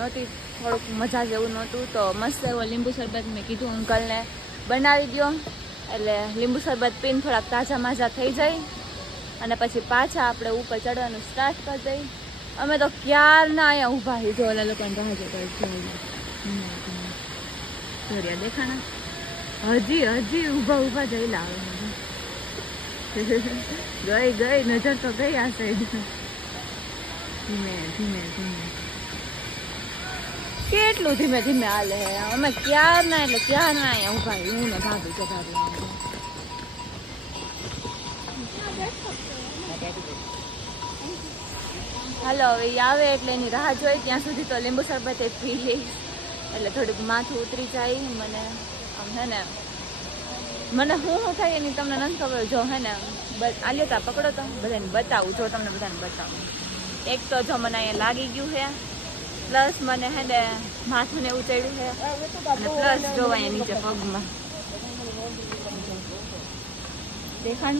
નહોતી, થોડુંક મજા જેવું નહોતું. તો મસ્ત એવો લીંબુ શરબત મેં કીધું અંકલને બનાવી દો, એટલે લીંબુ શરબત પીને થોડાક તાજા માજા થઈ જાય અને પછી પાછા આપણે ઉપર ચડવાનું સ્ટાર્ટ કરી દઈ. અમે તો ક્યારના અહીંયા ઊભા હી, જો ઓલા લોકોને રાહ જોતા જોરિયા દેખાણા હજી ઊભા જઈ લાવે. ગઈ નજર તો ગઈ આ સાઈડ. ધીમે કેટલું ધીમે હાલે. અમે ક્યારના અહીંયા ઊભા હું ને ભાભી કે ભાભી. હાલો હવે એ આવે એટલે એની રાહ જોઈ, ત્યાં સુધી તો લીંબુ શરબત એ પી લઈશ એટલે થોડુંક માથું ઉતરી જાય. મને આમ હે ને મને શું થાય એની તમને નથી ખબર. જો હે ને આલ્યો તા પકડો તો બધાને બતાવું, જો તમને બધાને બતાવું. એક તો જો મને અહીંયા લાગી ગયું છે, પ્લસ મને હે ને માથું ને એવું ચડ્યું છે, અને પ્લસ જોવા અહીંયા નીચે પગમાં દેખાણ